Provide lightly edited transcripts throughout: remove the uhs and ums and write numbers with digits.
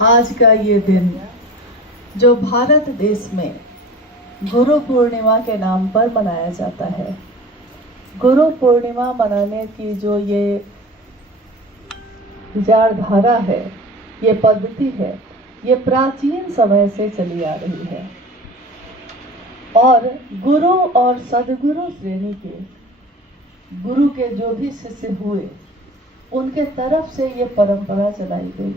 आज का ये दिन जो भारत देश में गुरु पूर्णिमा के नाम पर मनाया जाता है। गुरु पूर्णिमा मनाने की जो ये विचारधारा है, ये पद्धति है, ये प्राचीन समय से चली आ रही है और गुरु और सदगुरु श्रेणी के गुरु के जो भी शिष्य हुए उनके तरफ से ये परंपरा चलाई गई,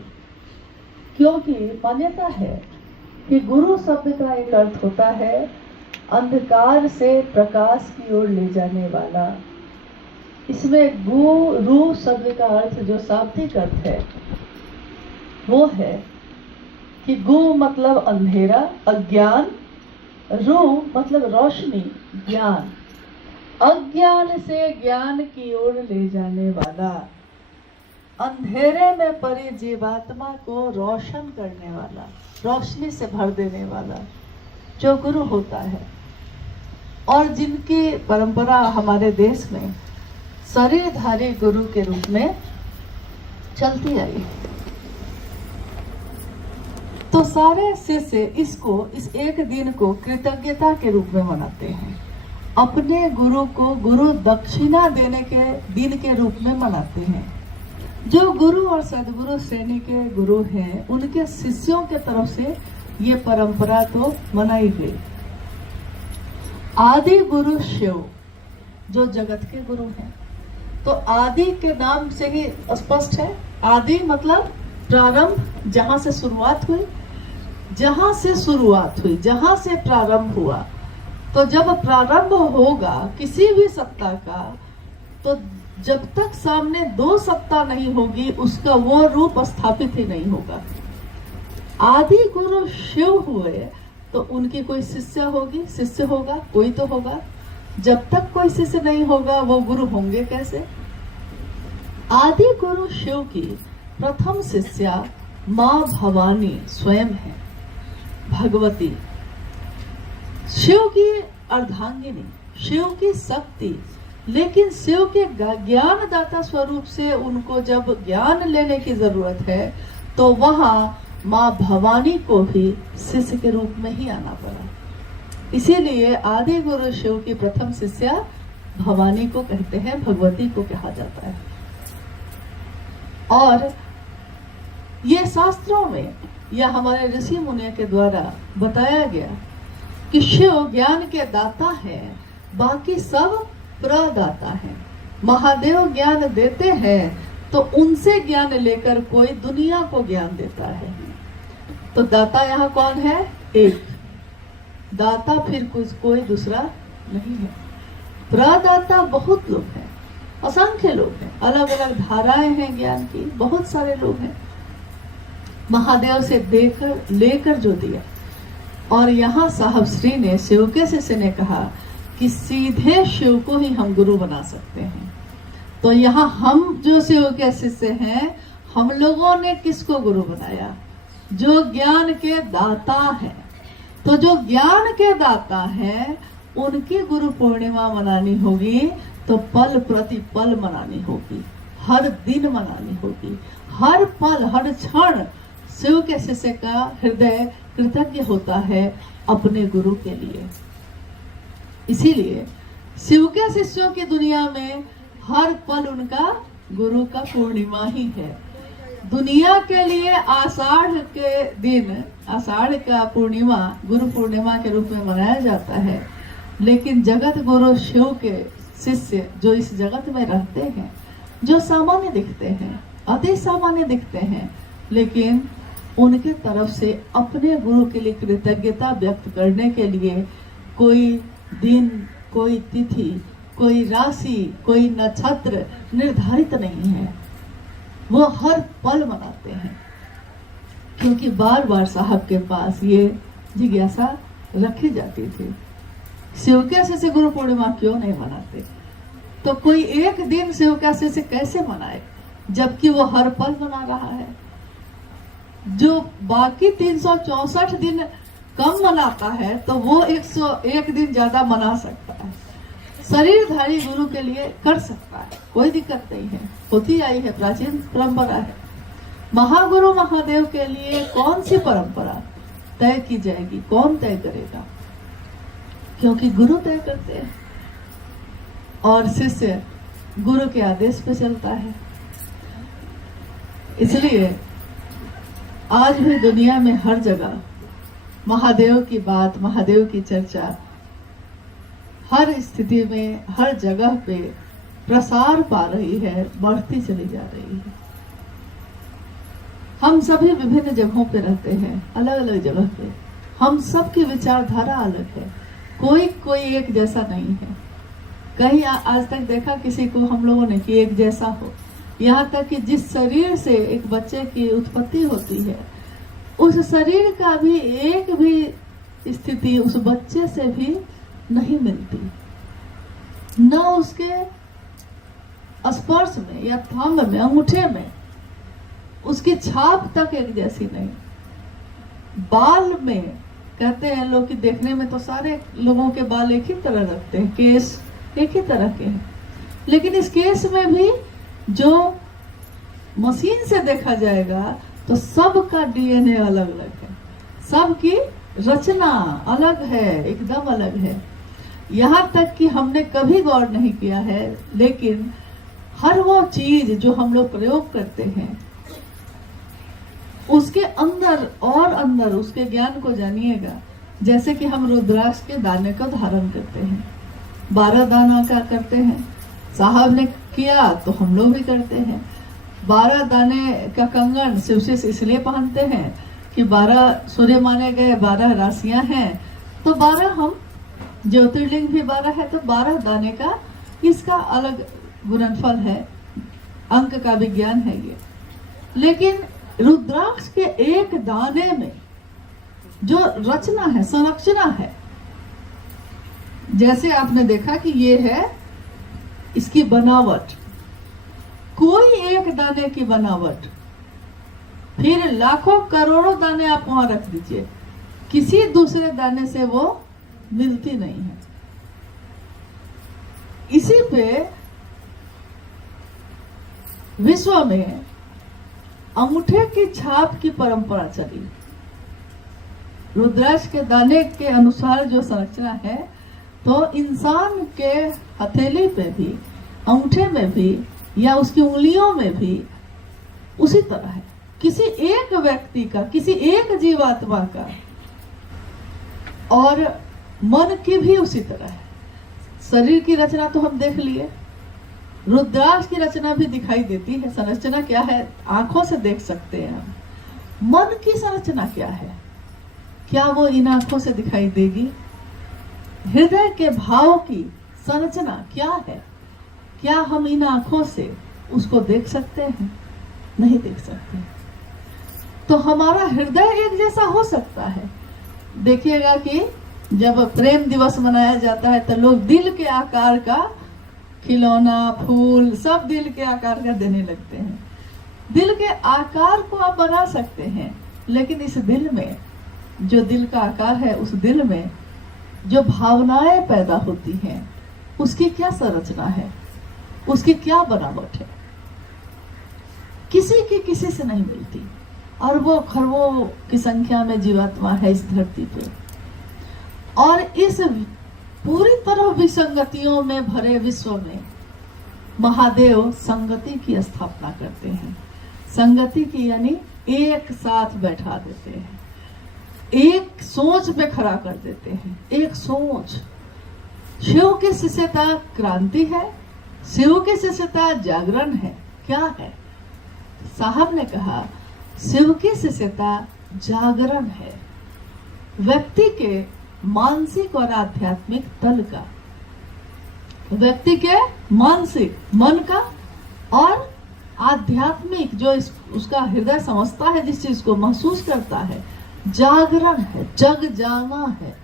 क्योंकि मान्यता है कि गुरु शब्द का एक अर्थ होता है अंधकार से प्रकाश की ओर ले जाने वाला। इसमें गुरु शब्द का अर्थ जो शाब्दिक अर्थ है वो है कि गु मतलब अंधेरा, अज्ञान, रू मतलब रोशनी, ज्ञान, अज्ञान से ज्ञान की ओर ले जाने वाला, अंधेरे में पड़ी जीवात्मा को रोशन करने वाला, रोशनी से भर देने वाला जो गुरु होता है। और जिनकी परंपरा हमारे देश में शरीरधारी गुरु के रूप में चलती आई, तो सारे शिष्य इस एक दिन को कृतज्ञता के रूप में मनाते हैं। अपने गुरु को गुरु दक्षिणा देने के दिन के रूप में मनाते हैं। जो गुरु और सदगुरु श्रेणी के गुरु हैं उनके शिष्यों के तरफ से ये परंपरा तो मनाई गई। आदि गुरु शिव जो जगत के गुरु हैं, तो आदि के नाम से ही स्पष्ट है। आदि मतलब प्रारंभ, जहां से शुरुआत हुई, जहां से प्रारंभ हुआ। तो जब प्रारंभ होगा किसी भी सत्ता का, तो जब तक सामने दो सत्ता नहीं होगी उसका वो रूप स्थापित ही नहीं होगा। आदि गुरु शिव हुए तो उनकी कोई शिष्य होगा, कोई तो होगा। जब तक कोई शिष्य नहीं होगा वो गुरु होंगे कैसे? आदि गुरु शिव की प्रथम शिष्या मां भवानी स्वयं है, भगवती, शिव की अर्धांगिनी, शिव की शक्ति। लेकिन शिव के ज्ञान दाता स्वरूप से उनको जब ज्ञान लेने की जरूरत है तो वहां मां भवानी को भी शिष्य के रूप में ही आना पड़ा। इसीलिए आदि गुरु शिव की प्रथम शिष्या भवानी को कहते हैं, भगवती को कहा जाता है। और ये शास्त्रों में या हमारे ऋषि मुनियों के द्वारा बताया गया कि शिव ज्ञान के दाता है, बाकी सब प्रदाता है। महादेव ज्ञान देते हैं तो उनसे ज्ञान लेकर कोई दुनिया को ज्ञान देता है। तो दाता यहाँ कौन है? एक दाता, फिर कुछ कोई दूसरा नहीं है। प्रदाता बहुत लोग हैं, असंख्य लोग हैं, अलग अलग धाराएं हैं ज्ञान की, बहुत सारे लोग हैं। महादेव से देकर लेकर जो दिया। और यहाँ साहब श्री ने शिव के शिष्य ने कहा कि सीधे शिव को ही हम गुरु बना सकते हैं। तो यहाँ हम जो शिव के शिष्य हैं, हम लोगों ने किसको गुरु बनाया? जो ज्ञान के दाता है। तो जो ज्ञान के दाता है उनकी गुरु पूर्णिमा मनानी होगी, तो पल प्रति पल मनानी होगी, हर दिन मनानी होगी, हर पल हर क्षण शिव के शिष्य का हृदय कृतज्ञ होता है अपने गुरु के लिए। इसीलिए शिव के शिष्यों की दुनिया में हर पल उनका गुरु का पूर्णिमा ही है। दुनिया के लिए आषाढ़ के दिन, आषाढ़ का पूर्णिमा गुरु पूर्णिमा के रूप में मनाया जाता है। लेकिन जगत गुरु शिव के शिष्य जो इस जगत में रहते हैं, जो सामान्य दिखते हैं, अति सामान्य दिखते हैं, लेकिन उनके तरफ से अपने गुरु के लिए कृतज्ञता व्यक्त करने के लिए कोई दिन, कोई तिथि, कोई राशि, कोई नक्षत्र निर्धारित नहीं है। वो हर पल मनाते हैं, क्योंकि बार बार साहब के पास ये जिज्ञासा रखी जाती थी, शिव के शिष्य गुरु पूर्णिमा क्यों नहीं मनाते? तो कोई एक दिन शिव के शिष्य कैसे मनाए जबकि वो हर पल मना रहा है? जो बाकी 364 दिन कम मनाता है तो वो 101 दिन ज्यादा मना सकता है। शरीरधारी गुरु के लिए कर सकता है, कोई दिक्कत नहीं है, होती आई है, प्राचीन परंपरा है। महागुरु महादेव के लिए कौन सी परंपरा तय की जाएगी, कौन तय करेगा? क्योंकि गुरु तय करते हैं और शिष्य गुरु के आदेश पे चलता है। इसलिए आज भी दुनिया में हर जगह महादेव की बात, महादेव की चर्चा हर स्थिति में, हर जगह पे प्रसार पा रही है, बढ़ती चली जा रही है। हम सभी विभिन्न जगहों पे रहते हैं, अलग अलग जगह पे। हम सबकी विचारधारा अलग है, कोई एक जैसा नहीं है। कहीं आज तक देखा किसी को हम लोगों ने कि एक जैसा हो। यहाँ तक कि जिस शरीर से एक बच्चे की उत्पत्ति होती है, उस शरीर का भी एक भी स्थिति उस बच्चे से भी नहीं मिलती, न उसके स्पर्श में या थंब में, अंगूठे में उसकी छाप तक एक जैसी नहीं। बाल में कहते हैं लोग कि देखने में तो सारे लोगों के बाल एक ही तरह रखते हैं, केस एक ही तरह के हैं, लेकिन इस केस में भी जो मशीन से देखा जाएगा तो सबका डीएनए अलग अलग है, सबकी रचना अलग है, एकदम अलग है। यहाँ तक कि हमने कभी गौर नहीं किया है, लेकिन हर वो चीज जो हम लोग प्रयोग करते हैं उसके अंदर और अंदर उसके ज्ञान को जानिएगा। जैसे कि हम रुद्राक्ष के दाने को धारण करते हैं, 12 दाना का करते हैं, साहब ने किया तो हम लोग भी करते हैं। 12 दाने का कंगन शिवशिष्य इसलिए पहनते हैं कि 12 सूर्य माने गए, 12 राशियां हैं, तो 12 हम ज्योतिर्लिंग भी 12 है, तो 12 दाने का इसका अलग गुणनफल है, अंक का विज्ञान है ये। लेकिन रुद्राक्ष के एक दाने में जो रचना है, संरचना है, जैसे आपने देखा कि ये है इसकी बनावट, कोई एक दाने की बनावट, फिर लाखों करोड़ों दाने आप वहां रख दीजिए, किसी दूसरे दाने से वो मिलती नहीं है। इसी पे विश्व में अंगूठे की छाप की परंपरा चली। रुद्राक्ष के दाने के अनुसार जो संरचना है, तो इंसान के हथेली पे भी, अंगूठे में भी या उसकी उंगलियों में भी उसी तरह है। किसी एक व्यक्ति का, किसी एक जीवात्मा का, और मन की भी उसी तरह है। शरीर की रचना तो हम देख लिए, रुद्राक्ष की रचना भी दिखाई देती है। संरचना क्या है आंखों से देख सकते हैं हम। मन की संरचना क्या है, क्या वो इन आंखों से दिखाई देगी? हृदय के भाव की संरचना क्या है, क्या हम इन आंखों से उसको देख सकते हैं? नहीं देख सकते। तो हमारा हृदय एक जैसा हो सकता है। देखिएगा कि जब प्रेम दिवस मनाया जाता है तो लोग दिल के आकार का खिलौना, फूल सब दिल के आकार का देने लगते हैं। दिल के आकार को आप बना सकते हैं, लेकिन इस दिल में, जो दिल का आकार है, उस दिल में जो भावनाएं पैदा होती हैं, उसकी क्या संरचना है, उसकी क्या बनावट है, किसी की किसी से नहीं मिलती। और वो खरबों की संख्या में जीवात्मा है इस धरती पे, और इस पूरी तरह विसंगतियों में भरे विश्व में महादेव संगति की स्थापना करते हैं। संगति की यानी एक साथ बैठा देते हैं, एक सोच पे खड़ा कर देते हैं। एक सोच, शिव की शिष्यता क्रांति है, शिव की शिष्यता जागरण है। क्या है? साहब ने कहा शिव की शिष्यता जागरण है, व्यक्ति के मानसिक और आध्यात्मिक तल का, व्यक्ति के मानसिक मन का और आध्यात्मिक जो उसका हृदय समझता है, जिस चीज को महसूस करता है, जागरण है, जग जाना है।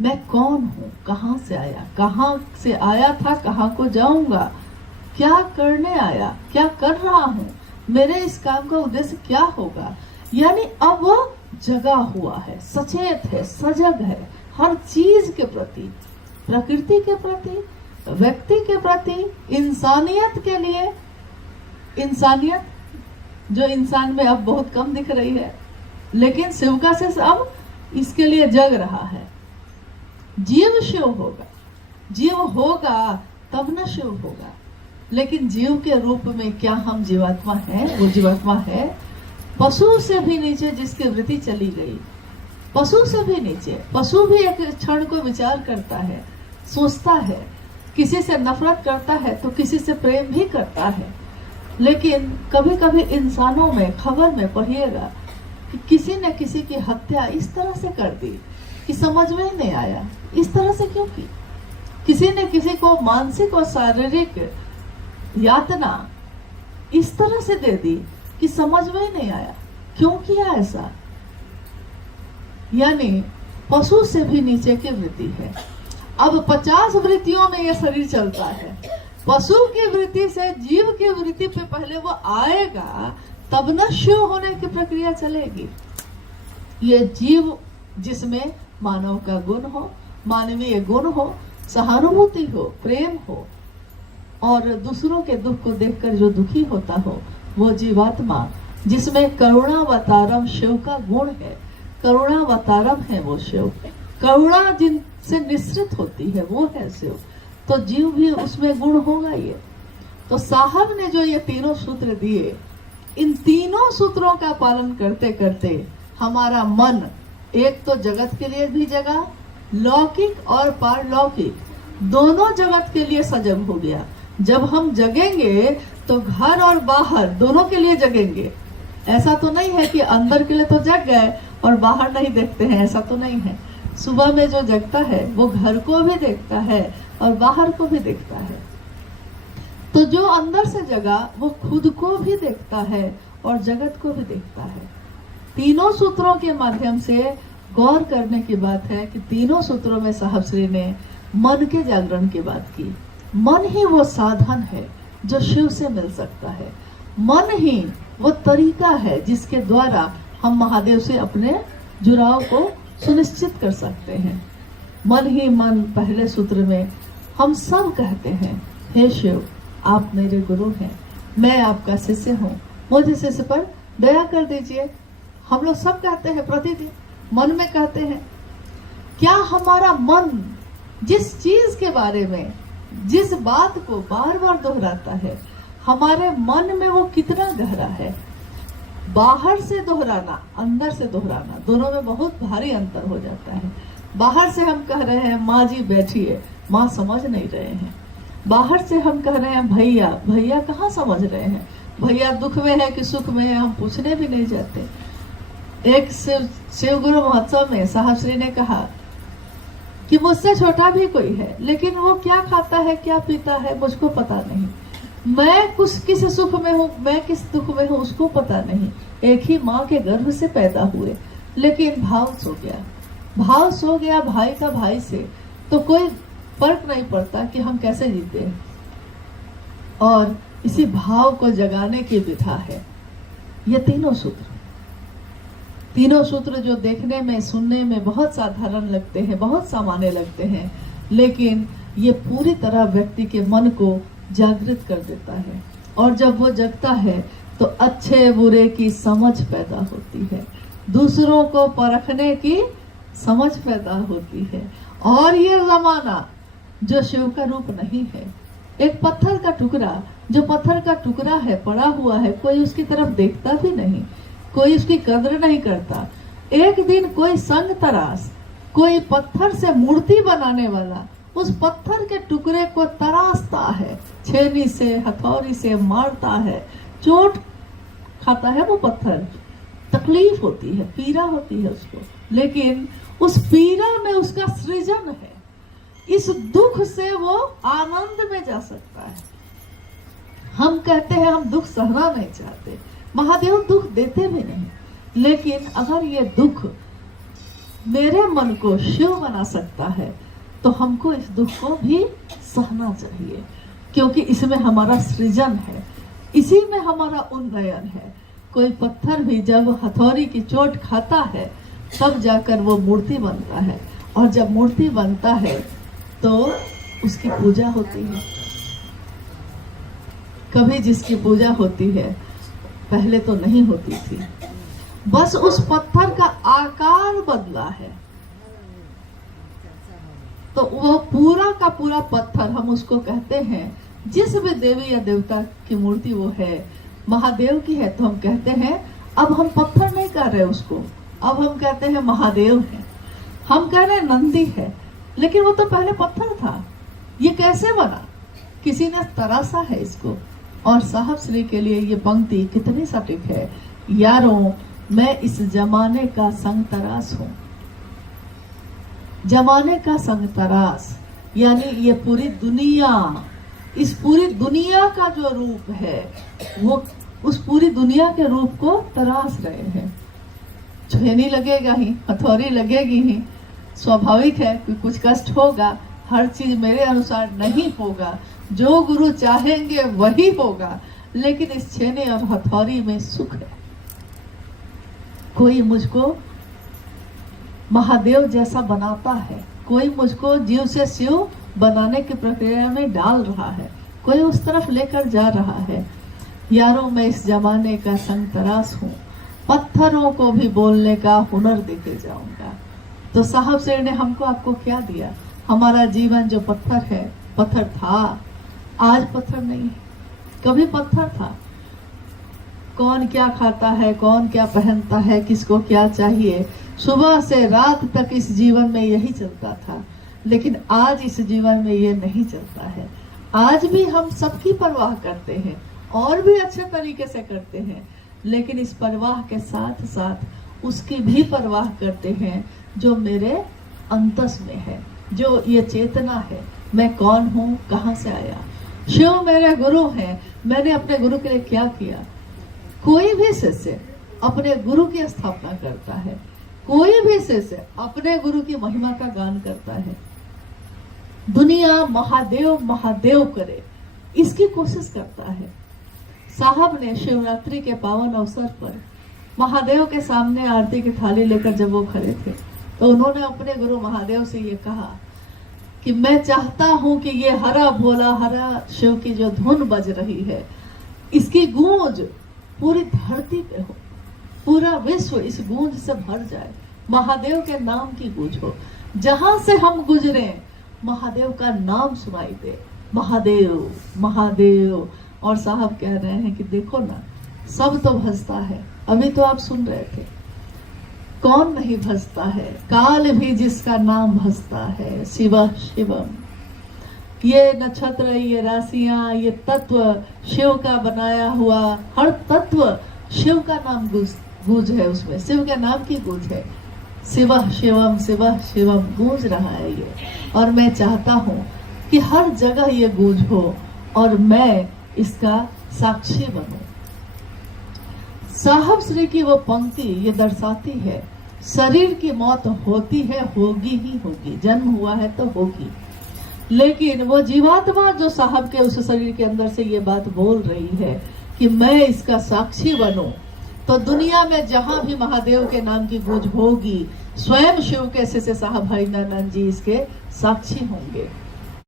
मैं कौन हूँ, कहाँ से आया था, कहाँ को जाऊंगा, क्या करने आया, क्या कर रहा हूँ, मेरे इस काम का उद्देश्य क्या होगा। यानी अब वो जगा हुआ है, सचेत है, सजग है हर चीज के प्रति, प्रकृति के प्रति, व्यक्ति के प्रति, इंसानियत के लिए। इंसानियत जो इंसान में अब बहुत कम दिख रही है, लेकिन शिव का शेष अब इसके लिए जग रहा है। जीव शिव होगा, जीव होगा तब न शिव होगा। लेकिन जीव के रूप में क्या हम जीवात्मा है? वो जीवात्मा है पशु से भी नीचे जिसकी वृत्ति चली गई, पशु से भी नीचे। पशु भी एक क्षण को विचार करता है, सोचता है, किसी से नफरत करता है तो किसी से प्रेम भी करता है। लेकिन कभी कभी इंसानों में खबर में पढ़िएगा कि किसी ने किसी की हत्या इस तरह से कर दी कि समझ में ही नहीं आया, इस तरह से क्यों की? किसी ने किसी को मानसिक और शारीरिक यातना इस तरह से दे दी कि समझ में ही नहीं आया, क्यों किया ऐसा? यानी पशु से भी नीचे की वृत्ति है। अब 50 वृत्तियों में यह शरीर चलता है। पशु की वृत्ति से जीव की वृत्ति पे पहले वो आएगा, तब न शिव होने की प्रक्रिया चलेगी। ये जीव जिसमें मानव का गुण हो, मानवीय गुण हो, सहानुभूति हो, प्रेम हो, और दूसरों के दुख को देखकर जो दुखी होता हो, वो जीवात्मा जिसमें करुणावतारम शिव का गुण है। करुणावतारम है वो शिव, करुणा जिनसे निश्चित होती है वो है शिव। तो जीव भी उसमें गुण होगा। ये तो साहब ने जो ये तीनों सूत्र दिए, इन तीनों सूत्रों का पालन करते करते हमारा मन एक तो जगत के लिए भी जगा, लौकिक और पारलौकिक दोनों जगत के लिए सजग हो गया। जब हम जगेंगे तो घर और बाहर दोनों के लिए जगेंगे। ऐसा तो नहीं है कि अंदर के लिए तो जग गए और बाहर नहीं देखते हैं, ऐसा तो नहीं है। सुबह में जो जगता है वो घर को भी देखता है और बाहर को भी देखता है। तो जो अंदर से जगा वो खुद को भी देखता है और जगत को भी देखता है। तीनों सूत्रों के माध्यम से गौर करने की बात है कि तीनों सूत्रों में साहब श्री ने मन के जागरण की बात की। मन ही वो साधन है जो शिव से मिल सकता है। मन ही वो तरीका है जिसके द्वारा हम महादेव से अपने जुड़ाव को सुनिश्चित कर सकते हैं। मन ही मन पहले सूत्र में हम सब कहते हैं, हे शिव आप मेरे गुरु हैं, मैं आपका शिष्य हूँ, मुझे शिष्य पर दया कर दीजिए। हम लोग सब कहते हैं, प्रतिदिन मन में कहते हैं। क्या हमारा मन जिस चीज के बारे में, जिस बात को बार बार दोहराता है, हमारे मन में वो कितना गहरा है? बाहर से दोहराना, अंदर से दोहराना, दोनों में बहुत भारी अंतर हो जाता है। बाहर से हम कह रहे हैं माँ जी बैठिए, माँ समझ नहीं रहे हैं। बाहर से हम कह रहे हैं भैया, भैया कहाँ समझ रहे हैं? भैया दुख में है कि सुख में है हम पूछने भी नहीं जाते। एक शिव गुरु महोत्सव में साहब श्री ने कहा कि मुझसे छोटा भी कोई है, लेकिन वो क्या खाता है क्या पीता है मुझको पता नहीं। मैं किस सुख में हूँ, मैं किस दुख में हूँ उसको पता नहीं। एक ही माँ के गर्भ से पैदा हुए, लेकिन भाव सो गया, भाव सो गया भाई का भाई से, तो कोई फर्क नहीं पड़ता कि हम कैसे जीते हैं। और इसी भाव को जगाने की विधा है ये तीनों सूत्र। तीनों सूत्र जो देखने में, सुनने में बहुत साधारण लगते हैं, बहुत सामान्य लगते हैं, लेकिन ये पूरी तरह व्यक्ति के मन को जागृत कर देता है। और जब वो जगता है तो अच्छे बुरे की समझ पैदा होती है, दूसरों को परखने की समझ पैदा होती है। और ये जमाना जो शिव का रूप नहीं है, एक पत्थर का टुकड़ा, जो पत्थर का टुकड़ा है, पड़ा हुआ है, कोई उसकी तरफ देखता भी नहीं, कोई उसकी कद्र नहीं करता। एक दिन कोई संग तरास, कोई पत्थर से मूर्ति बनाने वाला उस पत्थर के टुकड़े को तराशता है, छेनी से, हथौड़ी से मारता है, चोट खाता है वो पत्थर, तकलीफ होती है, पीड़ा होती है उसको, लेकिन उस पीड़ा में उसका सृजन है। इस दुख से वो आनंद में जा सकता है। हम कहते हैं हम दुख सहना नहीं चाहते, महादेव दुख देते भी नहीं, लेकिन अगर ये दुख मेरे मन को शिव बना सकता है तो हमको इस दुख को भी सहना चाहिए, क्योंकि इसमें हमारा सृजन है, इसी में हमारा उन्नयन है। कोई पत्थर भी जब हथौड़ी की चोट खाता है तब जाकर वो मूर्ति बनता है, और जब मूर्ति बनता है तो उसकी पूजा होती है। कभी जिसकी पूजा होती है पहले तो नहीं होती थी, बस उस पत्थर का आकार बदला है। तो वो पूरा का पूरा पत्थर, हम उसको कहते हैं, जिस भी देवी या देवता की मूर्ति वो है, महादेव की है, तो हम कहते हैं अब हम पत्थर नहीं कह रहे उसको, अब हम कहते हैं महादेव है। हम कह रहे हैं नंदी है, लेकिन वो तो पहले पत्थर था। ये कैसे बना? किसी ने तरासा है इसको। और साहब श्री के लिए ये पंक्ति कितनी सटीक है। यारों, मैं इस जमाने का संग तरास हूं। जमाने का संग तरास यानी ये पूरी दुनिया, इस पूरी दुनिया का जो रूप है वो उस पूरी दुनिया के रूप को तराश रहे हैं। छेनी लगेगा ही, हथौड़ी लगेगी ही, स्वाभाविक है कि कुछ कष्ट होगा, हर चीज मेरे अनुसार नहीं होगा, जो गुरु चाहेंगे वही होगा, लेकिन इस छेने और हथौड़ी में सुख है। कोई मुझको महादेव जैसा बनाता है, कोई मुझको जीव से शिव बनाने की प्रक्रिया में डाल रहा है, कोई उस तरफ लेकर जा रहा है। यारों, मैं इस जमाने का संग तरास हूँ, पत्थरों को भी बोलने का हुनर देके जाऊंगा। तो साहब शेर ने हमको आपको क्या दिया? हमारा जीवन जो पत्थर है, पत्थर था, आज पत्थर नहीं है, कभी पत्थर था। कौन क्या खाता है, कौन क्या पहनता है, किसको क्या चाहिए, सुबह से रात तक इस जीवन में यही चलता था। लेकिन आज इस जीवन में ये नहीं चलता है। आज भी हम सबकी परवाह करते हैं और भी अच्छे तरीके से करते हैं, लेकिन इस परवाह के साथ साथ उसकी भी परवाह करते हैं जो मेरे अंतस में है, जो ये चेतना है, मैं कौन हूँ, कहाँ से आया। शिव मेरे गुरु हैं, मैंने अपने गुरु के लिए क्या किया। कोई भी शिष्य अपने गुरु की स्थापना करता है, कोई भी शिष्य अपने गुरु की महिमा का गान करता है। दुनिया महादेव महादेव करे, इसकी कोशिश करता है। साहब ने शिवरात्रि के पावन अवसर पर महादेव के सामने आरती की थाली लेकर जब वो खड़े थे, तो उन्होंने अपने गुरु महादेव से ये कहा कि मैं चाहता हूं कि ये हरा भोला हरा शिव की जो धुन बज रही है, इसकी गूंज पूरी धरती पे हो, पूरा विश्व इस गूंज से भर जाए, महादेव के नाम की गूंज हो। जहां से हम गुजरे महादेव का नाम सुनाई दे, महादेव महादेव। और साहब कह रहे हैं कि देखो ना, सब तो भजता है। अभी तो आप सुन रहे थे, कौन नहीं भजता है, काल भी जिसका नाम भजता है, शिव शिवम। ये नक्षत्र, ये राशियां, ये तत्व शिव का बनाया हुआ, हर तत्व शिव का नाम गूंज है, उसमें शिव के नाम की गूंज है। शिव शिवम गूंज रहा है ये। और मैं चाहता हूं कि हर जगह ये गूंज हो और मैं इसका साक्षी बनूं। साहब श्री की वो पंक्ति ये दर्शाती है, शरीर की मौत होती है, होगी ही होगी, जन्म हुआ है तो होगी, लेकिन वो जीवात्मा जो साहब के उस शरीर के अंदर से ये बात बोल रही है कि मैं इसका साक्षी बनूं, तो दुनिया में जहां भी महादेव के नाम की गूंज होगी, स्वयं शिव के शिष्य साहब भाई नानंद जी इसके साक्षी होंगे।